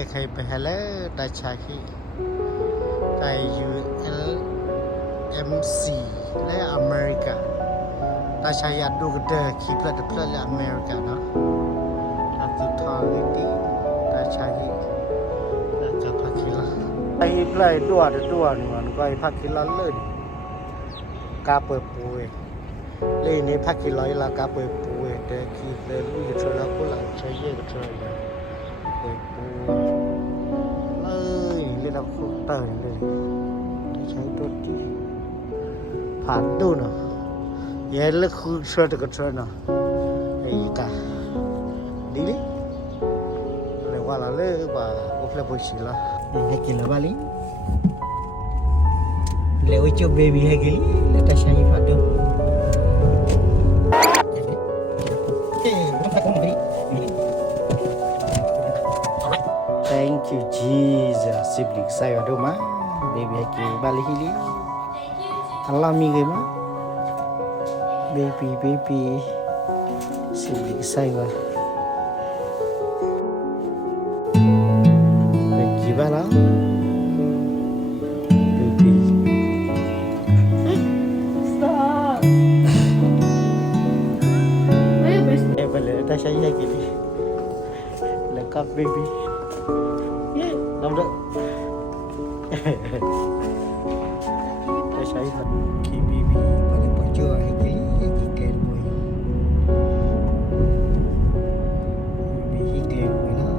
จะใครไปหาแล้วตาชาคีไทย ULMC และอเมริกาตาชาอยากดูกันเด้อคีเพลดและอเมริกาเนาะอาทิตย์ทอริตีตาชาฮีแล้วจะพักคิลาไอ้เพลย์ตัวนี่มันก็ไอ้พักคิลาเลยกาเปิดปุยเลยในพักคิลาละกาเปิดปุยแต่คีเพลย์ลุยช่วยแล้วก็หลังใช้เยอะก็ช่วยเลยเปิดปุยเลยเล่นเอาคุกเตอร์เลยใช้ตัวดีผ่านดูเนาะยัยเลิกคุยช่วยก็ช่วยเนาะไอ้กาดีเลยเลยว่าละเลยว่าโอเคพอสิละให้กินละบาลีเลยว่าจะเบบี้ให้กินเลยแต่ใช้ผ่านดูThank you Jesus sibling saya aduh mah baby haki balik hili Allah mi gai mah baby sibling saya bagi bala baby stop ayo best boleh dah saya haki ni lengkap baby Nằm đợi Tôi thấy thật Khi BB Bà đi bỏ chưa hay kì kèn mùi BB hi kèn mùi đó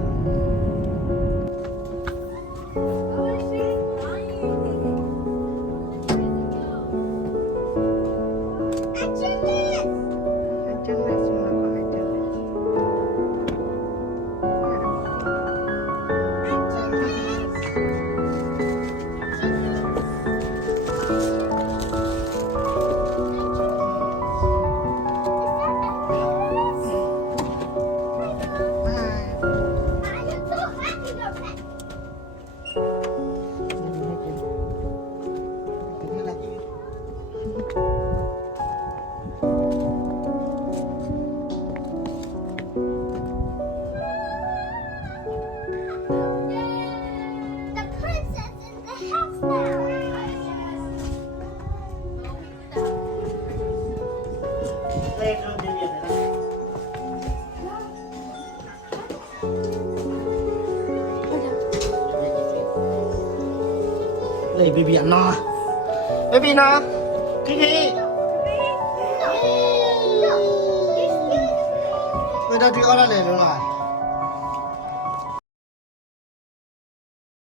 Lấy baby ăn no baby no Kiki người ta đi ở đây rồi